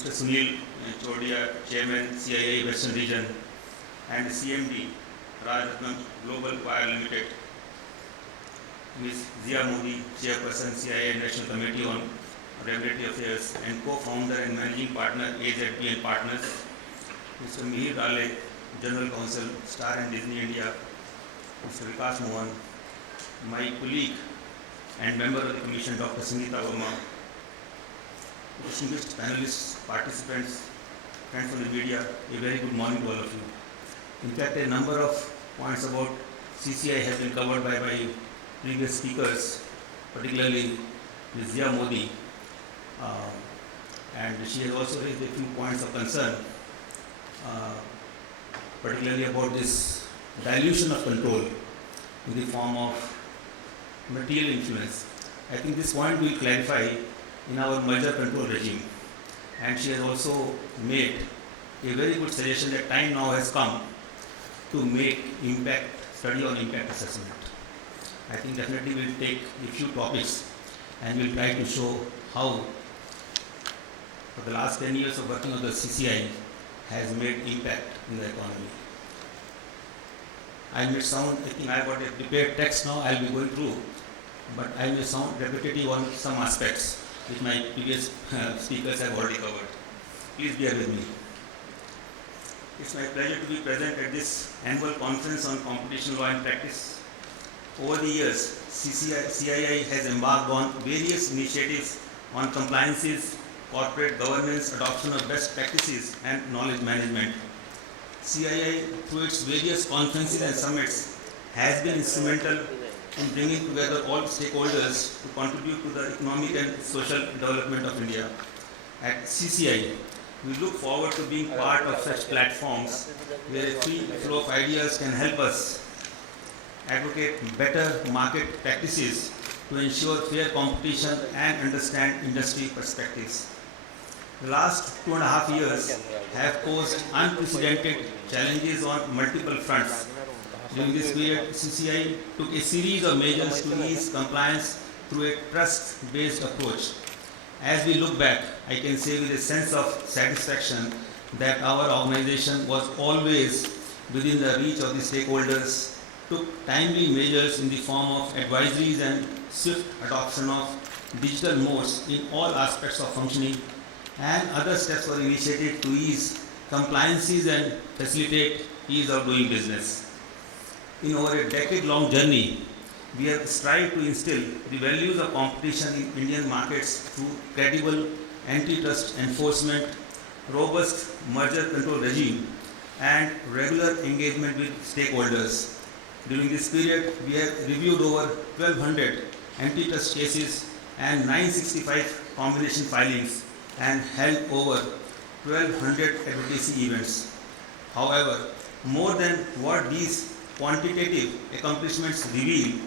Mr. Sunil Chordia, Chairman, CIA Western Region, and CMD, Rajratan Global Wire Limited, Ms. Mody, Chairperson, CIA National Committee on Regulatory Affairs, and co-founder and managing partner, AZP and Partners, Mr. Mihir Dale, General Counsel, Star and Disney India, Mr. Vikas Mohan, my colleague and member of the Commission, Dr. Sangeeta Verma, distinguished panelists, participants, friends from the media, a very good morning to all of you. In fact, a number of points about CCI have been covered by previous speakers, particularly Ms. Mody, and she has also raised a few points of concern, particularly about this dilution of control in the form of material influence. I think this point will clarify in our merger control regime. And she has also made a very good suggestion that time now has come to make study on impact assessment. I think definitely we'll take a few topics and we'll try to show how for the last 10 years of working on the CCI has made impact in the economy. I may sound, I think I got a prepared text now, I'll be going through, but I may sound repetitive on some aspects which my previous speakers have already covered. Please bear with me. It's my pleasure to be present at this annual conference on competition law and practice. Over the years, CII has embarked on various initiatives on compliances, corporate governance, adoption of best practices, and knowledge management. CII, through its various conferences and summits, has been instrumental in bringing together all stakeholders to contribute to the economic and social development of India. At CCI, we look forward to being part of such platforms where a free flow of ideas can help us advocate better market practices to ensure fair competition and understand industry perspectives. The last 2.5 years have posed unprecedented challenges on multiple fronts. During this period, CCI took a series of measures to ease compliance through a trust-based approach. As we look back, I can say with a sense of satisfaction that our organization was always within the reach of the stakeholders, took timely measures in the form of advisories and swift adoption of digital modes in all aspects of functioning, and other steps were initiated to ease compliances and facilitate ease of doing business. In over a decade-long journey, we have strived to instill the values of competition in Indian markets through credible antitrust enforcement, robust merger control regime, and regular engagement with stakeholders. During this period, we have reviewed over 1,200 antitrust cases and 965 combination filings and held over 1,200 advocacy events. However, more than what these quantitative accomplishments reveal,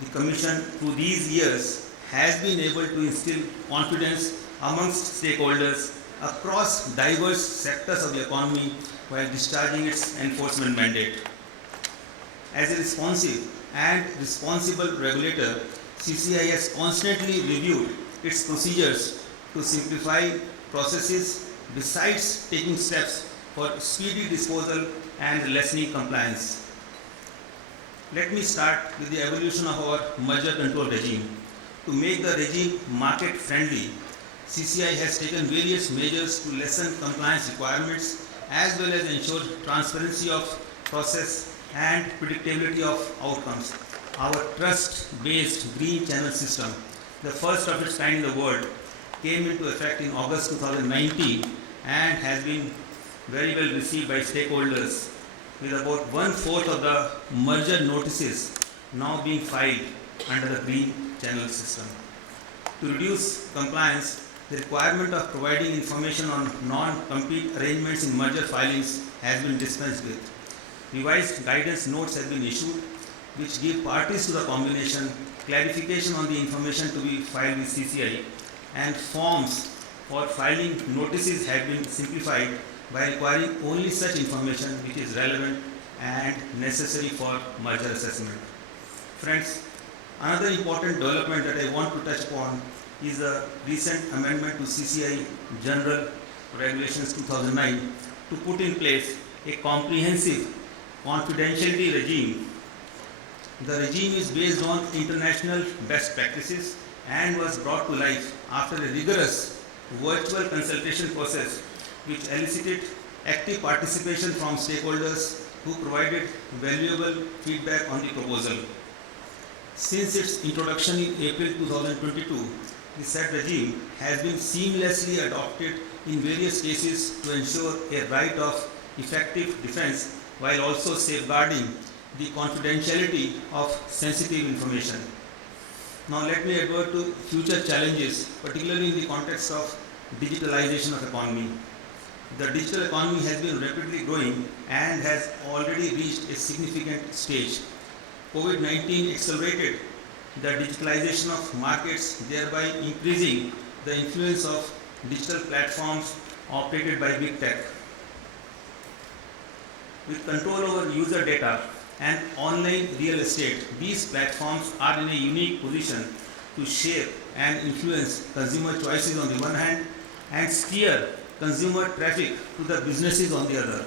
the Commission through these years has been able to instill confidence amongst stakeholders across diverse sectors of the economy while discharging its enforcement mandate. As a responsive and responsible regulator, CCI has constantly reviewed its procedures to simplify processes besides taking steps for speedy disposal and lessening compliance. Let me start with the evolution of our merger control regime. To make the regime market friendly, CCI has taken various measures to lessen compliance requirements as well as ensure transparency of process and predictability of outcomes. Our trust-based green channel system, the first of its kind in the world, came into effect in August 2019 and has been very well received by stakeholders, with about 1/4 of the merger notices now being filed under the green channel system. To reduce compliance, the requirement of providing information on non-compete arrangements in merger filings has been dispensed with. Revised guidance notes have been issued which give parties to the combination clarification on the information to be filed with CCI, and forms for filing notices have been simplified by requiring only such information which is relevant and necessary for merger assessment. Friends, another important development that I want to touch upon is the recent amendment to CCI General Regulations 2009 to put in place a comprehensive confidentiality regime. The regime is based on international best practices and was brought to life after a rigorous virtual consultation process which elicited active participation from stakeholders who provided valuable feedback on the proposal. Since its introduction in April 2022, the said regime has been seamlessly adopted in various cases to ensure a right of effective defense while also safeguarding the confidentiality of sensitive information. Now let me advert to future challenges, particularly in the context of digitalization of economy. The digital economy has been rapidly growing and has already reached a significant stage. COVID-19 accelerated the digitalization of markets, thereby increasing the influence of digital platforms operated by big tech. With control over user data and online real estate, these platforms are in a unique position to shape and influence consumer choices on the one hand and steer consumer traffic to the businesses on the other.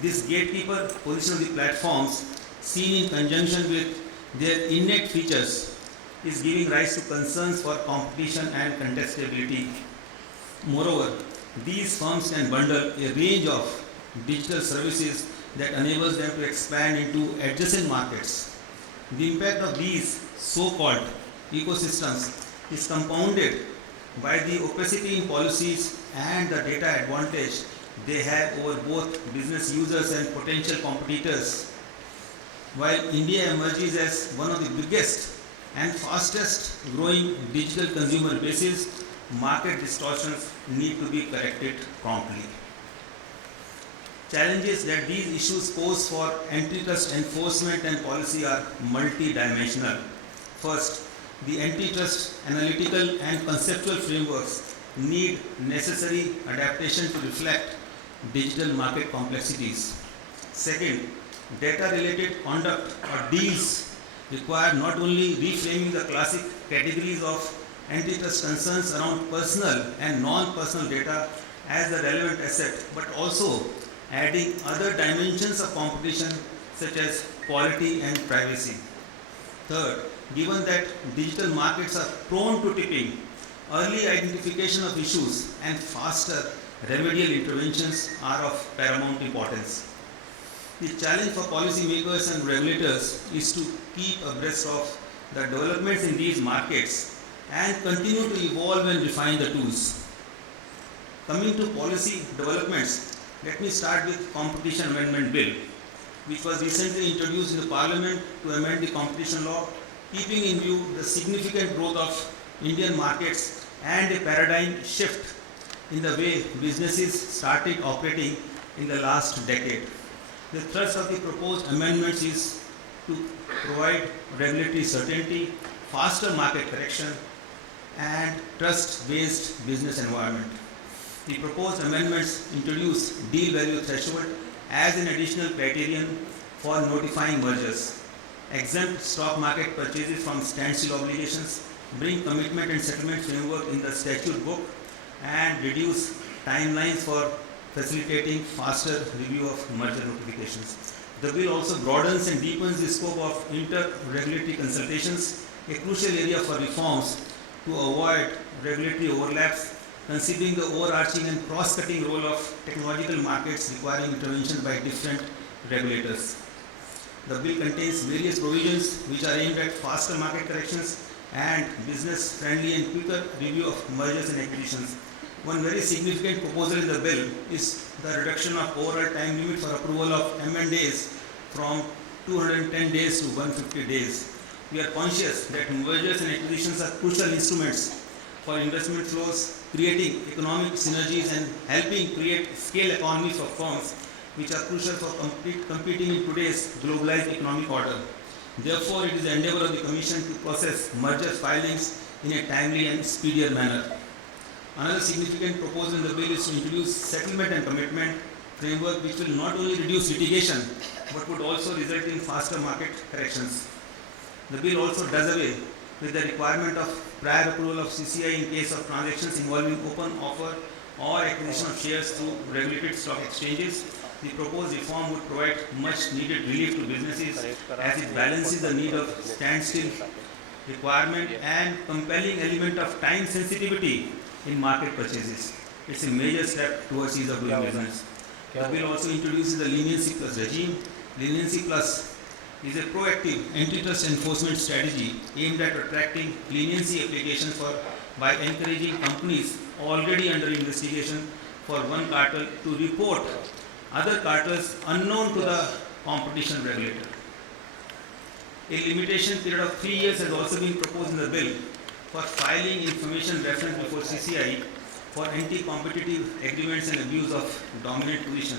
This gatekeeper position of the platforms, seen in conjunction with their innate features, is giving rise to concerns for competition and contestability. Moreover, these firms can bundle a range of digital services that enables them to expand into adjacent markets. The impact of these so-called ecosystems is compounded by the opacity in policies and the data advantage they have over both business users and potential competitors. While India emerges as one of the biggest and fastest growing digital consumer bases, market distortions need to be corrected promptly. Challenges that these issues pose for antitrust enforcement and policy are multidimensional. First, the antitrust analytical and conceptual frameworks need necessary adaptation to reflect digital market complexities. Second, data-related conduct or deals require not only reframing the classic categories of antitrust concerns around personal and non-personal data as the relevant asset, but also adding other dimensions of competition such as quality and privacy. Third, given that digital markets are prone to tipping, early identification of issues and faster remedial interventions are of paramount importance. The challenge for policymakers and regulators is to keep abreast of the developments in these markets and continue to evolve and refine the tools. Coming to policy developments, let me start with Competition Amendment Bill, which was recently introduced in the Parliament to amend the competition law, keeping in view the significant growth of Indian markets and a paradigm shift in the way businesses started operating in the last decade. The thrust of the proposed amendments is to provide regulatory certainty, faster market correction, and trust-based business environment. The proposed amendments introduce deal value threshold as an additional criterion for notifying mergers, exempt stock market purchases from standstill obligations, bring commitment and settlement framework in the statute book, and reduce timelines for facilitating faster review of merger notifications. The bill also broadens and deepens the scope of inter-regulatory consultations, a crucial area for reforms to avoid regulatory overlaps, considering the overarching and cross-cutting role of technological markets requiring intervention by different regulators. The bill contains various provisions which are aimed at faster market corrections and business-friendly and quicker review of mergers and acquisitions. One very significant proposal in the bill is the reduction of overall time limit for approval of M&As from 210 days to 150 days. We are conscious that mergers and acquisitions are crucial instruments for investment flows, creating economic synergies and helping create scale economies for firms which are crucial for competing in today's globalized economic order. Therefore, it is the endeavor of the Commission to process merger filings in a timely and speedier manner. Another significant proposal in the bill is to introduce settlement and commitment framework which will not only reduce litigation but would also result in faster market corrections. The bill also does away with the requirement of prior approval of CCI in case of transactions involving open offer or acquisition of shares through regulated stock exchanges. The proposed reform would provide much needed relief to businesses as it balances the need of standstill requirement and compelling element of time sensitivity in market purchases. It's a major step towards ease of doing business. The bill also introduces the leniency plus regime. Leniency plus is a proactive antitrust enforcement strategy aimed at attracting leniency applications by encouraging companies already under investigation for one cartel to report other cartels unknown to the competition regulator. A limitation period of 3 years has also been proposed in the bill for filing information reference before CCI for anti-competitive agreements and abuse of dominant position.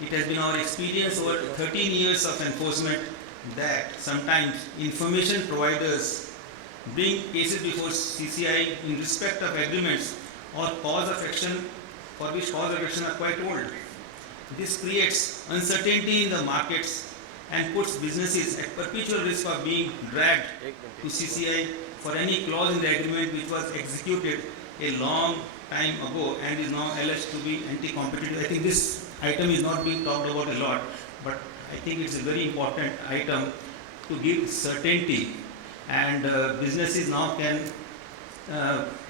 It has been our experience over 13 years of enforcement that sometimes information providers bring cases before CCI in respect of agreements or cause of action for which cause of action are quite old. This creates uncertainty in the markets and puts businesses at perpetual risk of being dragged to CCI for any clause in the agreement which was executed a long time ago and is now alleged to be anti-competitive. I think this item is not being talked about a lot, but I think it's a very important item to give certainty, and businesses now can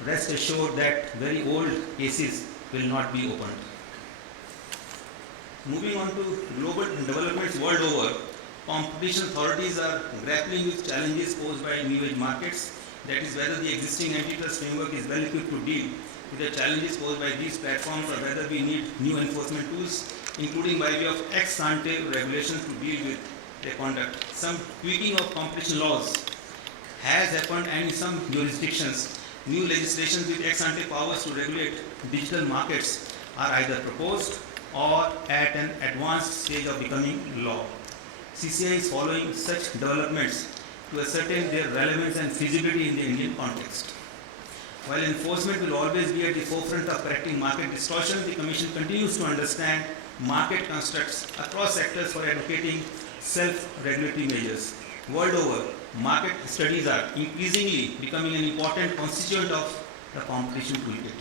rest assured that very old cases will not be opened. Moving on to global developments world over, competition authorities are grappling with challenges posed by new age markets. That is, whether the existing antitrust framework is well equipped to deal with the challenges posed by these platforms, or whether we need new enforcement tools, including by way of ex ante regulations to deal with their conduct. Some tweaking of competition laws has happened, and in some jurisdictions, new legislation with ex ante powers to regulate digital markets are either proposed or at an advanced stage of becoming law. CCI is following such developments to ascertain their relevance and feasibility in the Indian context. While enforcement will always be at the forefront of correcting market distortion, the Commission continues to understand market constructs across sectors for advocating self-regulatory measures. World over, market studies are increasingly becoming an important constituent of the competition toolkit.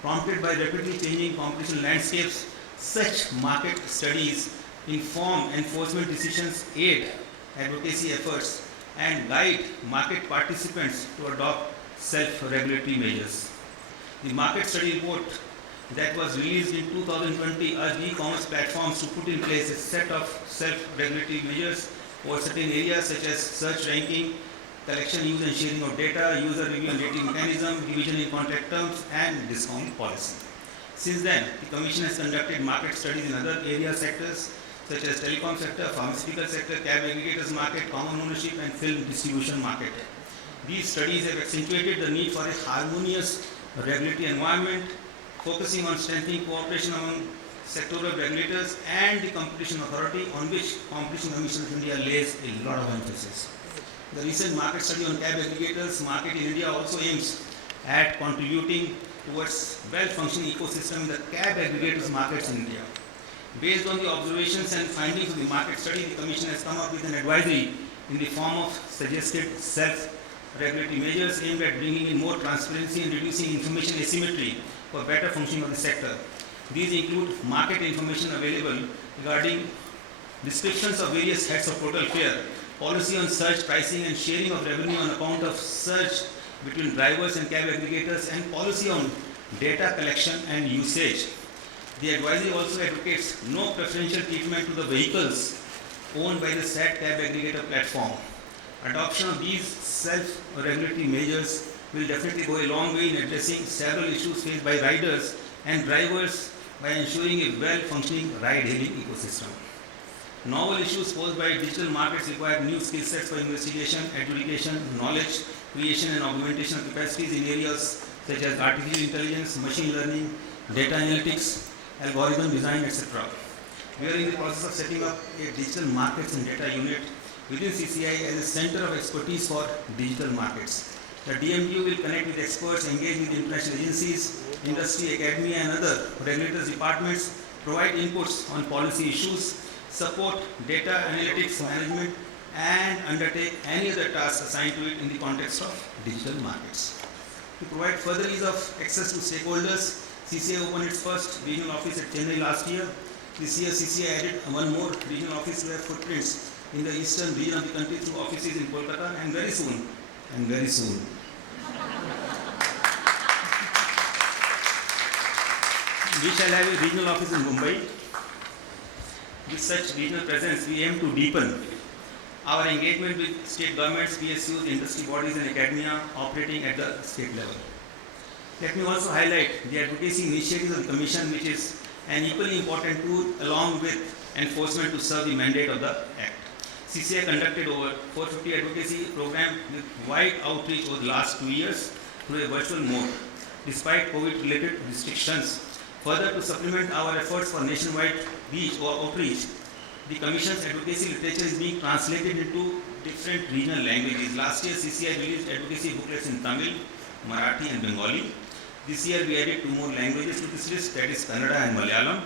Prompted by rapidly changing competition landscapes, such market studies inform enforcement decisions, aid advocacy efforts, and guide market participants to adopt self-regulatory measures. The market study report that was released in 2020 urged e-commerce platforms to put in place a set of self-regulatory measures for certain areas such as search ranking, collection, use and sharing of data, user review and rating mechanism, revision in contract terms, and discount policy. Since then, the Commission has conducted market studies in other area sectors such as telecom sector, pharmaceutical sector, cab aggregators market, common ownership, and film distribution market. These studies have accentuated the need for a harmonious regulatory environment, focusing on strengthening cooperation among sectoral regulators and the competition authority, on which Competition Commission of India lays a lot of emphasis. The recent market study on cab aggregators market in India also aims at contributing towards well-functioning ecosystem in the cab aggregators markets in India. Based on the observations and findings of the market study, the Commission has come up with an advisory in the form of suggested self-regulatory measures aimed at bringing in more transparency and reducing information asymmetry for better functioning of the sector. These include market information available regarding descriptions of various heads of total fare, policy on search pricing and sharing of revenue on account of search between drivers and cab aggregators, and policy on data collection and usage. The advisory also advocates no preferential treatment to the vehicles owned by the said cab aggregator platform. Adoption of these self-regulatory measures will definitely go a long way in addressing several issues faced by riders and drivers by ensuring a well-functioning ride-hailing ecosystem. Novel issues posed by digital markets require new skill sets for investigation, adjudication, knowledge creation and augmentation of capacities in areas such as artificial intelligence, machine learning, data analytics, algorithm design, etc. We are in the process of setting up a digital markets and data unit within CCI as a center of expertise for digital markets. The DMU will connect with experts, engage with international agencies, industry, academia, and other regulators departments, provide inputs on policy issues, support data analytics management, and undertake any other tasks assigned to it in the context of digital markets. To provide further ease of access to stakeholders, CCI opened its first regional office at Chennai last year. This year, CCI added one more regional office to have footprints in the eastern region of the country through offices in Kolkata, and very soon, we shall have a regional office in Mumbai. With such regional presence, we aim to deepen our engagement with state governments, PSUs, industry bodies and academia operating at the state level. Let me also highlight the advocacy initiatives of the Commission, which is an equally important tool along with enforcement to serve the mandate of the Act. CCI conducted over 450 advocacy programs with wide outreach over the last 2 years through a virtual mode, despite COVID-related restrictions. Further, to supplement our efforts for nationwide reach or outreach, the Commission's advocacy literature is being translated into different regional languages. Last year, CCI released advocacy booklets in Tamil, Marathi and Bengali. This year, we added 2 more languages to this list, that is Kannada and Malayalam.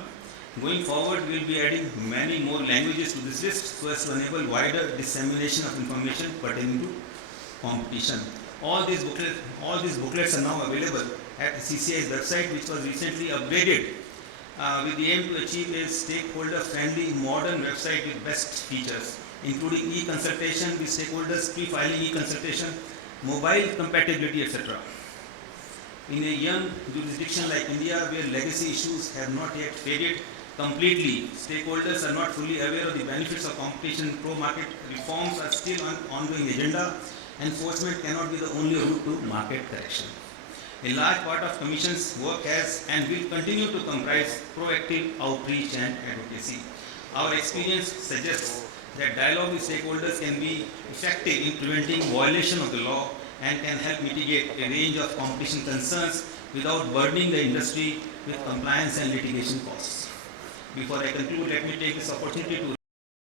Going forward, we will be adding many more languages to this list so as to enable wider dissemination of information pertaining to competition. All these booklets are now available at CCI's website, which was recently upgraded with the aim to achieve a stakeholder-friendly modern website with best features, including e-consultation with stakeholders, pre-filing e-consultation, mobile compatibility, etc. In a young jurisdiction like India, where legacy issues have not yet faded completely, stakeholders are not fully aware of the benefits of competition, pro-market reforms are still on ongoing agenda, enforcement cannot be the only route to market correction. A large part of Commission's work has and will continue to comprise proactive outreach and advocacy. Our experience suggests that dialogue with stakeholders can be effective in preventing violation of the law and can help mitigate a range of competition concerns without burdening the industry with compliance and litigation costs. Before I conclude, let me take this opportunity to